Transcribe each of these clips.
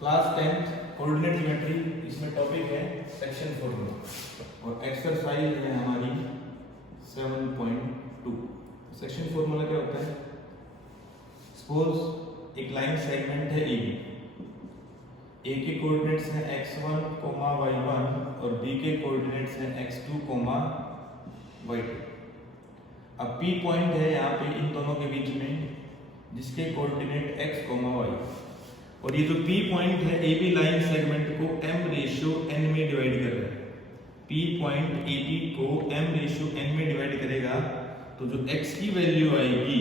Class 10th coordinate geometry, इसमें topic है section formula और एक्सरसाइज है हमारी 7.2। सेक्शन फॉर्मूला क्या होता है? सपोज एक लाइन सेगमेंट है AB, A के कोऑर्डिनेट्स हैं x1, y1 और B के कोऑर्डिनेट्स हैं x2, y2। अब P पॉइंट है यहाँ पे इन दोनों के बीच में, जिसके कोऑर्डिनेट x, y, और ये जो P पॉइंट है AB लाइन सेगमेंट को m/n में डिवाइड कर रहा है। P पॉइंट AB को m/n में डिवाइड करेगा तो जो x की वैल्यू आएगी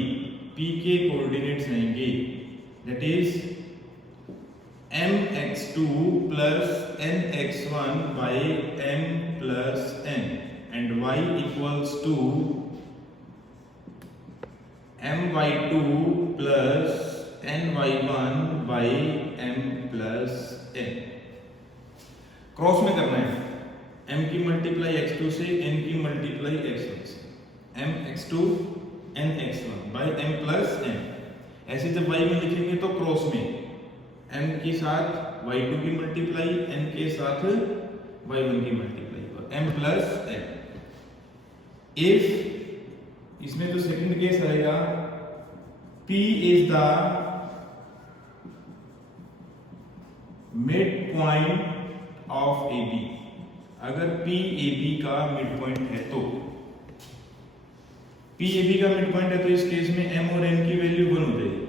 P के कोऑर्डिनेट्स आएंगे, that is mx2 plus nx1 by m plus n and y equals to my2 plus ny1 by m plus n। Cross में करना है, m की मल्टीप्लाई x2 से, n की मल्टीप्लाई x1 से, mx2 nx1 by m plus n। ऐसे जब y में लिखेंगे तो क्रॉस में m के साथ y2 की मल्टीप्लाई, n के साथ y1 की मल्टीप्लाई और m plus n। इफ इसमें जो सेकंड केस आएगा, P is the mid point of AB, अगर P AB का मिड पॉइंट है तो P AB का मिड पॉइंट है तो इस केस में m और n की वैल्यू 1 हो जाएगी,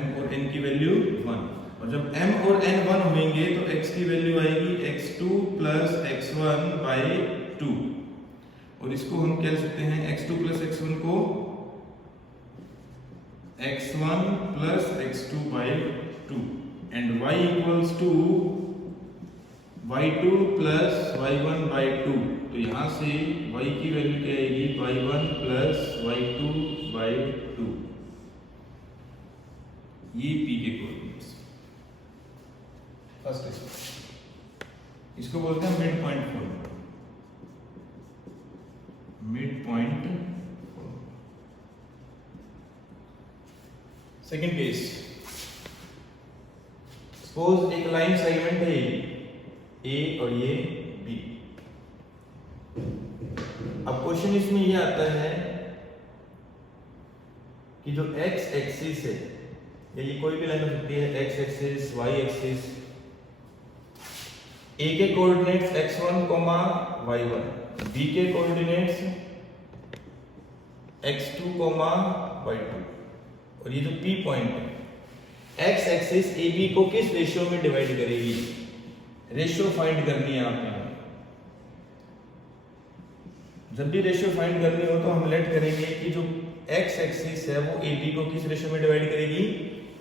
m और n की वैल्यू 1। और जब m और n 1 होंगे तो x की वैल्यू आएगी x2 plus x1 by 2, और इसको हम कह सकते हैं x2 plus x1 को x1 plus x2 by 2 and y equals to y2 plus y1 by 2। तो यहां से y की वैल्यू क्या आएगी? y1 plus y2 by 2। ये P के कोऑर्डिनेट्स फर्स्ट, इसको बोलते हैं mid point formula. Mid point formula. Second case, suppose एक लाइन सेगमेंट है A और ये B। अब क्वेश्चन इसमें ये आता है कि जो x एक्सिस है, या ये कोई भी लाइन हो सकती है, x axis, y axis, A के कोऑर्डिनेट्स x1, y1, B के कोऑर्डिनेट्स x2, y2, और ये जो P पॉइंट है, x एक्सिस AB को किस रेशियो में डिवाइड करेगी? रेशियो फाइंड करनी है आपने। जब भी रेशियो फाइंड करनी हो तो हम लेट करेंगे कि जो x एक्सिस है वो AB को किस रेशियो में डिवाइड करेगी?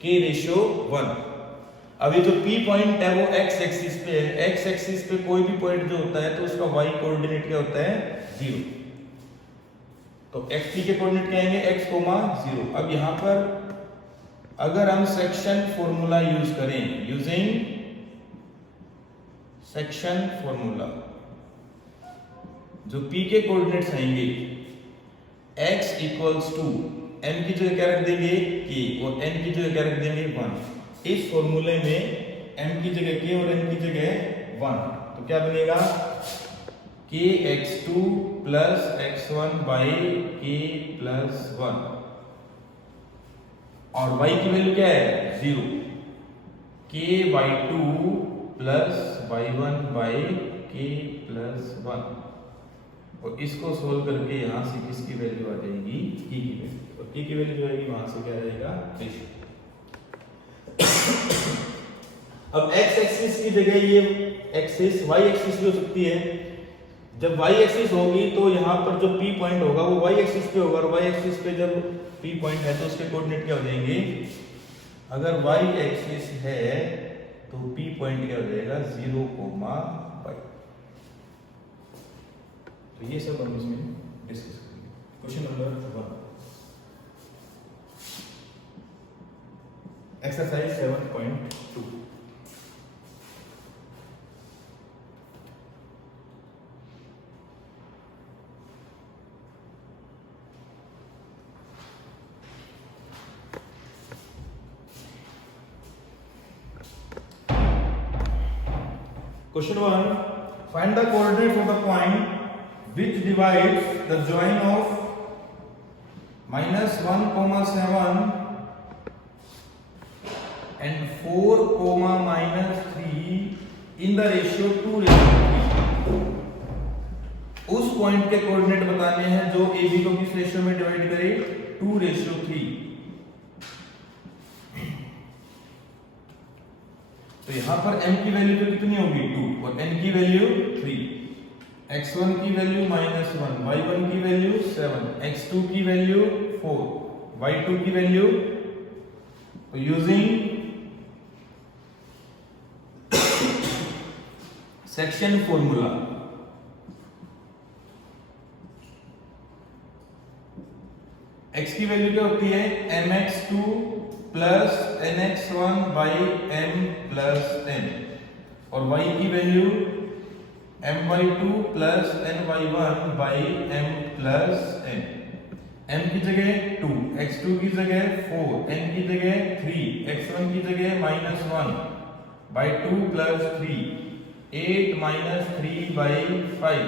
k/1। अब ये जो P पॉइंट है वो x एक्सिस पे है, x एक्सिस पे कोई भी पॉइंट जो होता है तो उसका y कोऑर्डिनेट क्या होता है? 0। तो x के कोऑर्डिनेट क्या आएंगे? x, 0। अब यहां पर अगर हम सेक्शन फॉर्मूला यूज करें, यूजिंग सेक्शन फॉर्मूला, जो P के कोऑर्डिनेट्स आएंगे x इक्वल्स टू m की जगह क्या रख देंगे? k, और n की जगह क्या रख देंगे? 1। इस फॉर्मूले में m की जगह k और n की जगह 1, तो क्या बनेगा? kx2 plus x1 by k plus 1, और y की वैल्यू क्या है? 0। ky2 plus y1 by k plus 1, और इसको सोल्व करके यहां से किसकी वैल्यू आ जाएगी? k की वैल्यू, और k की वैल्यू जो आएगी वहां से क्या आ जाएगा? 3। अब x एक्सिस की जगह ये एक्सिस y एक्सिस भी हो सकती है। जब y एक्सिस होगी तो यहाँ पर जो P पॉइंट होगा वो y एक्सिस पे होगा, और y एक्सिस पे जब P पॉइंट है तो उसके कोऑर्डिनेट क्या हो जाएंगे? अगर y एक्सिस है तो P पॉइंट क्या हो जाएगा? 0, y। तो ये सब हम इसमें डिस्कस करेंगे। Question number 1, exercise 7.2। Question 1. Find the coordinates of the point which divides the join of -1,7 and 4,-3 in the ratio 2:3. उस पॉइंट के कोऑर्डिनेट बताने हैं जो AB को किस रेशियो में डिवाइड करे, 2:3. तो यहां पर m की वैल्यू तो कितनी होगी 2 और n की वैल्यू 3. x1 की वैल्यू -1, y1 की वैल्यू 7, x2 की वैल्यू 4, y2 की वैल्यू. तो यूजिंग सेक्शन फॉर्मूला x की वैल्यू क्या होती है, mx2 plus nx1 by m plus n और y की value my2 plus ny1 by m plus n. m की जगह 2, x2 की जगह 4, n की जगह 3, x1 की जगह -1 by 2 plus 3, 8 minus 3 by 5,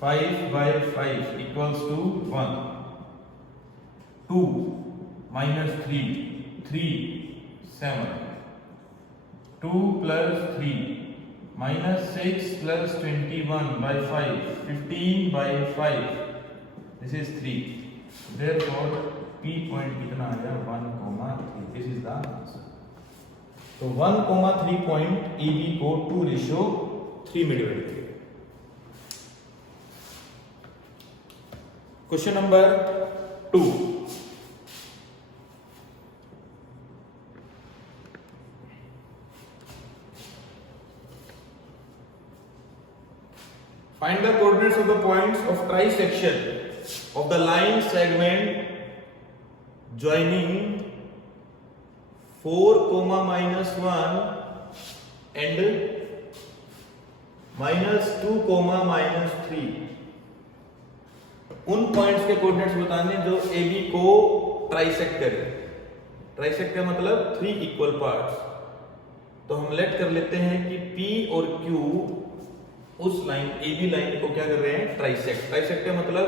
5 by 5 equals to 1. 2 minus 3, 3, 7. 2 plus 3 minus 6 plus 21 by 5, 15 by 5. This is 3. Therefore, P point कितना आ गया 1,3. This is the answer. तो 1,3 पॉइंट AB को 2:3 में डिवाइड करेगा. Question number 2. Find the coordinates of the points of trisection of the line segment joining 4, -1 and -2, -3. उन points के coordinates बताने जो AB को ट्राइसेक्ट करे. ट्राइसेक्ट का मतलब 3 इक्वल पार्ट्स. तो हम लेट कर लेते हैं कि P और Q उस लाइन AB लाइन को क्या कर रहे हैं, ट्राइसेक्ट. ट्राइसेक्ट का मतलब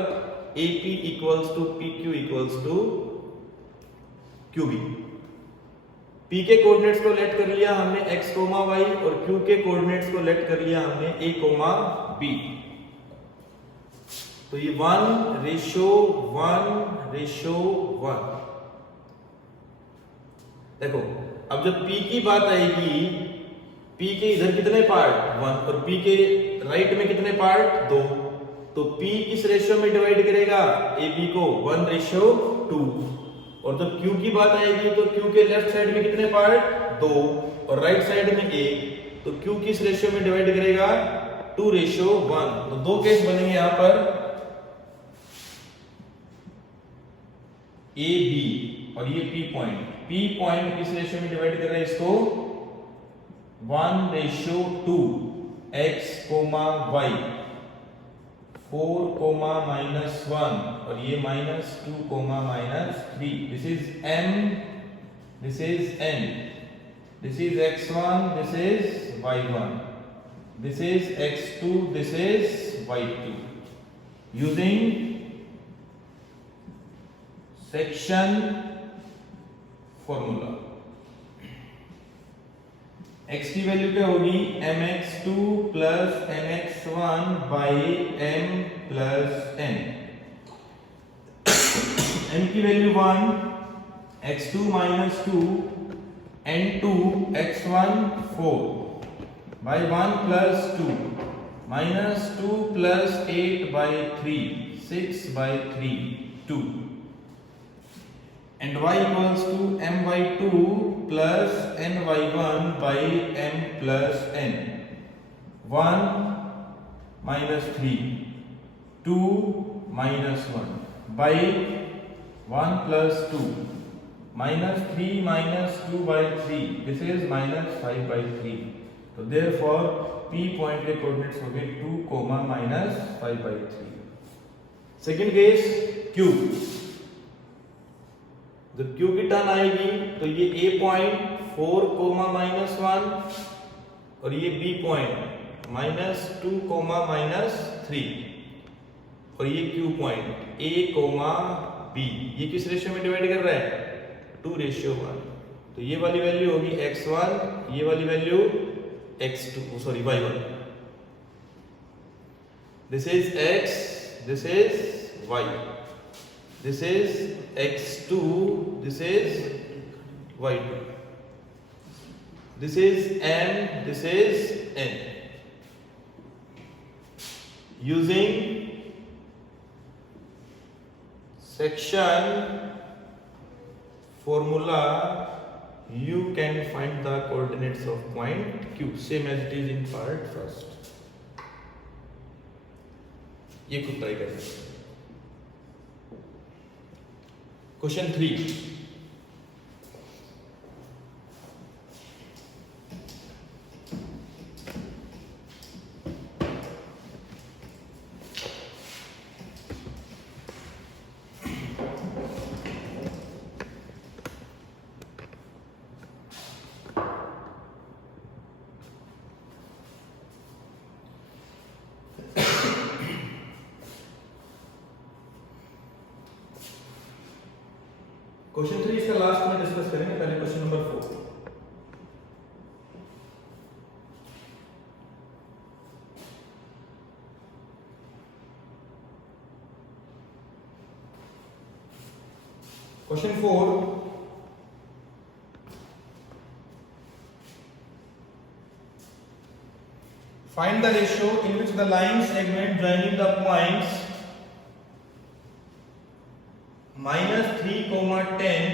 AP equals to PQ equals to QB. P के कोऑर्डिनेट्स को लेट कर लिया हमने x, y और Q के कोऑर्डिनेट्स को लेट कर लिया हमने a, b. तो ये 1:1:1. देखो अब जब P की बात आएगी, P के इधर कितने पार्ट 1 और P के राइट में कितने पार्ट 2. तो P किस रेशियो में डिवाइड करेगा, AB को 1:2. और जब Q की बात आएगी तो Q के लेफ्ट साइड में कितने पार्ट 2 और राइट साइड में 1. तो Q किस रेशियो में डिवाइड करेगा, 2:1. तो दो केस बनेंगे यहां पर AB और ये P पॉइंट. P पॉइंट किस रेशियो में डिवाइड कर रहे हैं इसको, 1:2 x, y, 4, -1 और ये -2, -3. This is m, this is n, this is x1, this is y1, this is x2, this is y2. Using section formula, x की वैल्यू क्या होगी, mx2 plus mx1 by m plus n. m की value 1, x2 -2, n2 x1 4 by 1 plus 2, -2 plus 8 by 3, 6 by 3, 2. And y equals to my2 plus ny1 by m plus n. 1 minus 3, 2 minus 1 by 1 plus 2, minus 3 minus 2 by 3. This is minus 5 by 3. So therefore P point के coordinates हो गए 2, minus 5 by 3. Second case Q. जब Q की turn आएगी तो ये A point 4, -1 और ये बी पॉइंट -2 -3 और ये क्यू पॉइंट ए बी, ये किस रेशियो में डिवाइड कर रहा है? 2:1। तो ये वाली वैल्यू होगी x1, ये वाली value x2, sorry y1। This is x, this is y, this is x2, this is y2, this is m, this is n. Using section formula, you can find the coordinates of point Q, same as it is in part first. ये खुद try करें। Question 3, question 3 इसका last में discuss करेंगे, पहले question number 4। Question 4, find the ratio in which the line segment joining the points -3, 10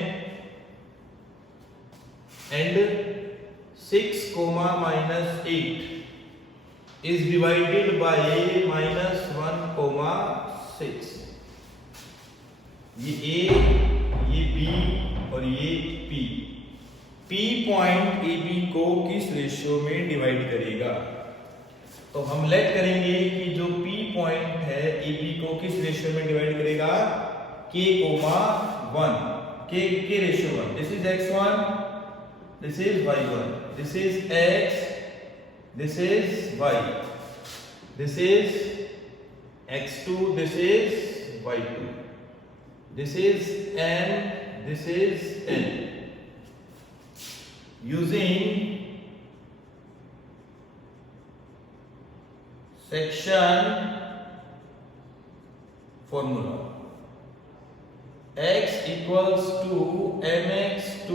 and 6, -8 is divided by -1, 6। ये A, ये B और ये P। P पॉइंट AB को किस रेशियो में डिवाइड करेगा? तो हम लेट करेंगे कि जो P पॉइंट है AB को किस रेशियो में डिवाइड करेगा? K, 1, K ratio 1। This is x1, this is y1, this is x, this is y, this is x2, this is y2, this is n, this is n. Using section formula, x equals to mx2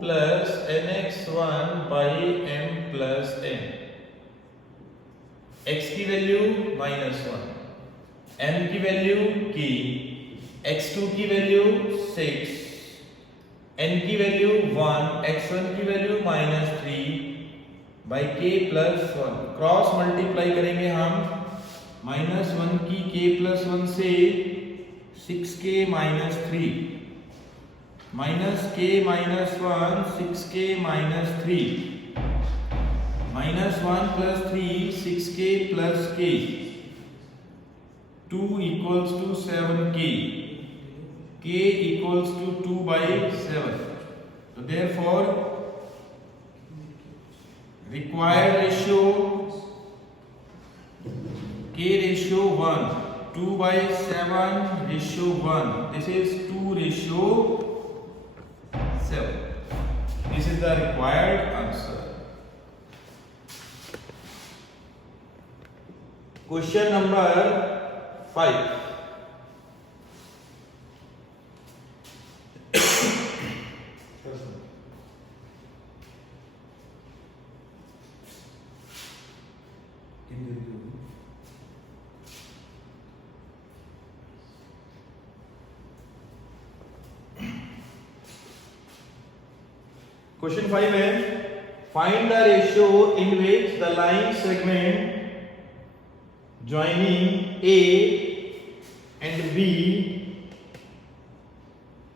plus mx1 by m plus n। x की value -1, m की value k, x2 की value 6, n की value 1, x1 की value -3 by k plus 1। Cross multiply करेंगे हम -1 की k plus 1 से 6k -3, -k -1, 6k -3, -1 plus 3, 6k plus k, 2 equals to 7k, k equals to 2 by 7। So therefore required ratio k ratio 1, 2 by 7 ratio 1, this is 2:7। this is the required answer। Question number 5, question 5 है, find the ratio in which the line segment joining A and B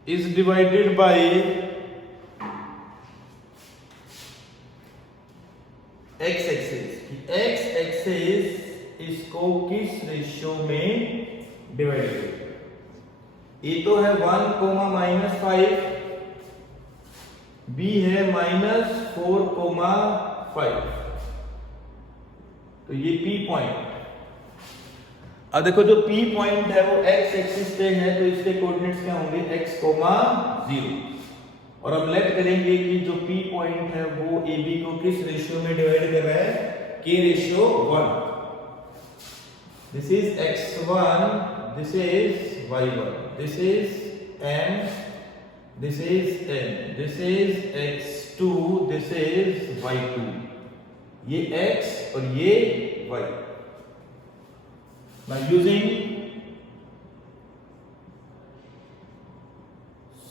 is divided by x axis। x axis इसको किस ratio में divide करेगा? A तो है 1, -5, B है -4, 5। तो ये P पॉइंट। अब देखो जो P पॉइंट है वो x एक्सिस पे है, तो इसके कोऑर्डिनेट्स क्या होंगे, x, 0। और अब लेट करेंगे कि जो P पॉइंट है वो AB को किस रेशियो में डिवाइड कर रहा है, K/1। This is x1, this is y1, this is m, this is n, this is x2, this is y2। ये x और ये y। Now using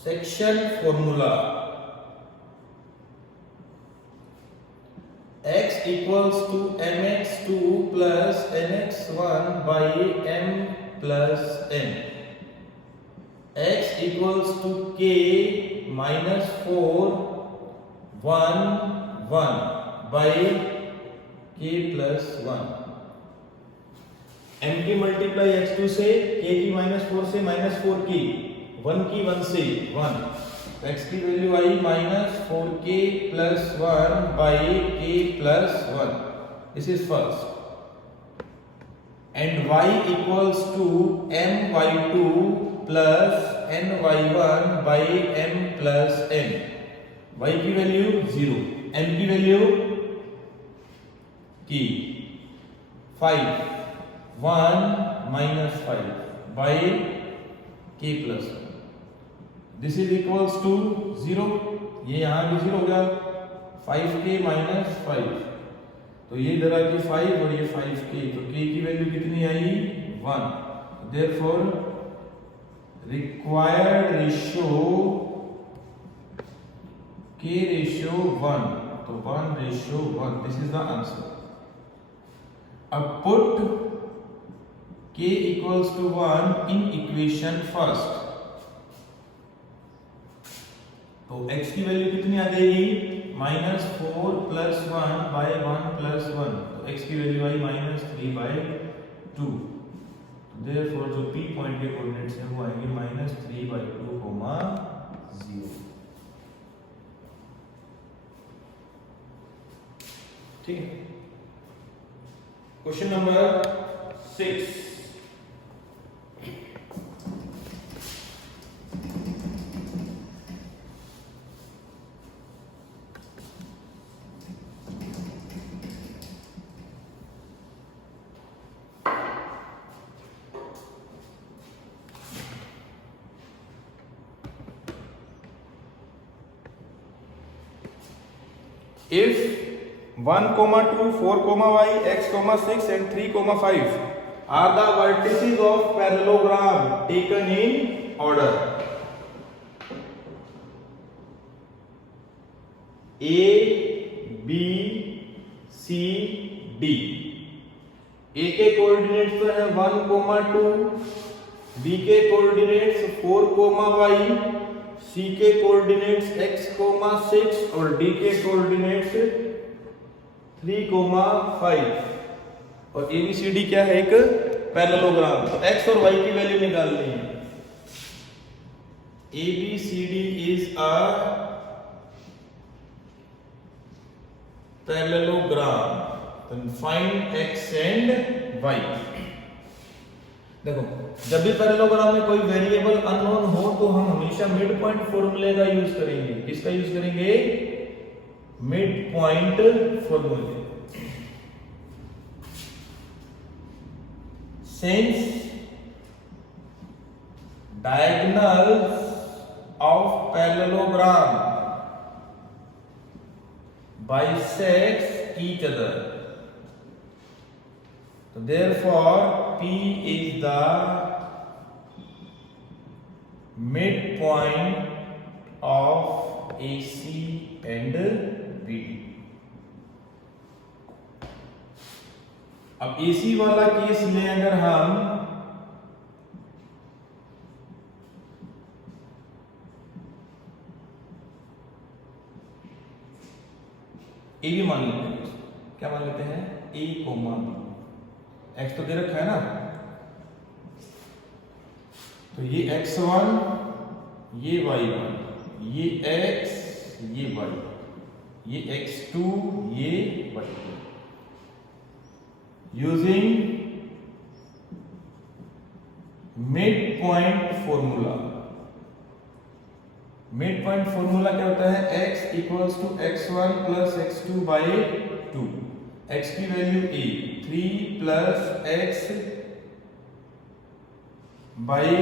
section formula, x equals to mx2 plus mx1 by m plus n. X equals to k minus 4 1 1 by k plus 1। m की multiply x2 से, k की -4 से, -4 की, 1 की 1 से 1, तो x की value I -4k plus 1 by k plus 1। This is first. And y equals to my2 plus ny1 by m plus n। y की वैल्यू 0, m की वैल्यू की 5, 1 minus 5 by k plus 1। This is equals to 0, ये यहां भी 0 हो गया, 5k minus 5, तो ये इधर आ गई 5 और ये 5k, तो k की वैल्यू कितनी आई, 1। देयरफॉर रिक्वायर्ड रेशियो k/1, तो 1/1। This is the answer. अब put k equals to 1 in equation first, तो x की वैल्यू कितनी आ जाएगी, -4 plus 1 by 1 plus 1, तो x की वैल्यू आई -3/2। देयरफॉर जो P पॉइंट के कोऑर्डिनेट्स हैं वो आएंगे -3/2, 0। ठीक है। Question number 6। If 1, 2, 4, y, x, 6 and 3, 5 are the vertices of parallelogram taken in order A, B, C, D। A के कोऑर्डिनेट्स तो है 1, 2, B के कोऑर्डिनेट्स 4, y, C के कोऑर्डिनेट्स x, 6 और D के कोऑर्डिनेट्स 3, 5। और ABCD क्या है, एक पैरेललोग्राम। तो x और y की वैल्यू निकालनी है। ABCD is a parallelogram, then find x and y। देखो, जब भी पैरेललोग्राम में कोई वेरिएबल अननोन हो तो हम हमेशा मिड पॉइंट फॉर्मूले का यूज करेंगे। किसका यूज करेंगे, मिड पॉइंट फॉर्मूले। Since diagonals of parallelogram bisects each other, so therefore P is the midpoint of AC and BD। अब AC वाला केस में अगर हम ए भी मान लेते हैं, क्या मान लेते हैं, A, B। x तो दे रखा है ना, तो ये x1, ये y1, ये x, ये y, ये x2, ये y2। Using mid point formula. Mid point formula क्या होता है? x equals to x1 plus x2 by 2। x की वैल्यू a 3 plus x by,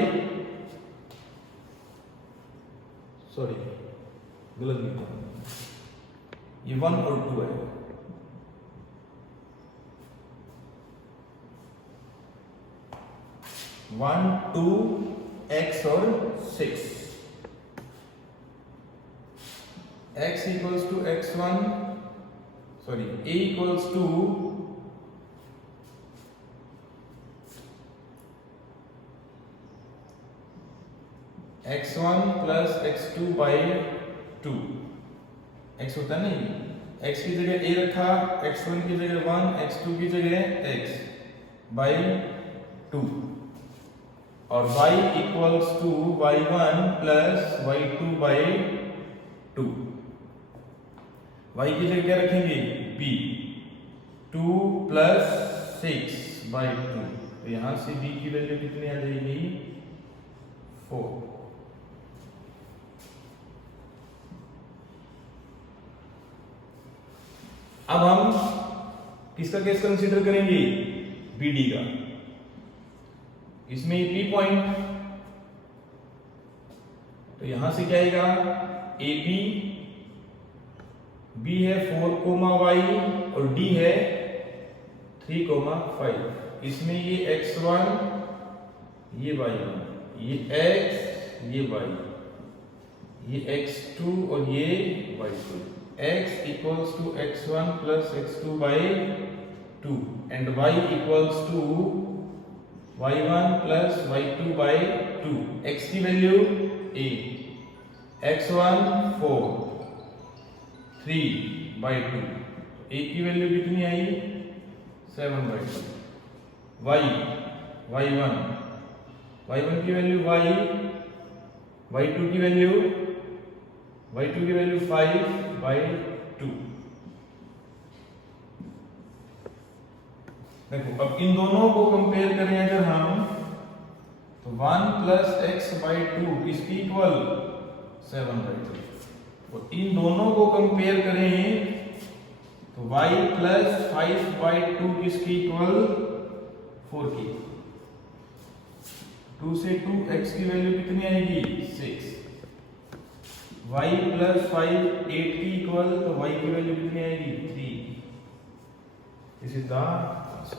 sorry गलत लिखा, ये 1 और 2 है। वन, टू, x और 6। x equals to x1, sorry a equals to x1 plus x2 by 2। x होता है नहीं, x की जगह a रखा, x1 की जगह 1, x2 की जगह x बाई 2, और y equals to y1 plus y2 by 2। y की जगह क्या रखेंगे? b 2 plus 6 by 2। तो यहां से b की वैल्यू कितनी आ जाएगी? 4। अब हम किसका केस कंसीडर करेंगे? BD का। इसमें P पॉइंट, तो यहां से क्या आएगा? AB, B है 4, y और D है 3, 5। इसमें ये x1, ये y1, ये x, ये y, ये x2 और ये y2। x equals to x1 plus x2 by 2 and y equals to y1 plus y2 by 2। x की वैल्यू a, x1 4, 3 by 2। a की वैल्यू कितनी आई? 7 by 2। y, y1 की वैल्यू y, y2 की वैल्यू 5 by 2। देखो अब इन दोनों को कंपेयर करें अगर हम, तो 1 प्लस एक्स बाई 2 किसकी इक्वल? 7 by 2। और इन दोनों को कंपेयर करें तो y प्लस 5 by 2 किसकी इक्वल? 4 की। 2 से 2 x की वैल्यू कितनी आएगी? 6। y प्लस 5 8 की इक्वल, तो y की वैल्यू कितनी आएगी? 3। This is the answer.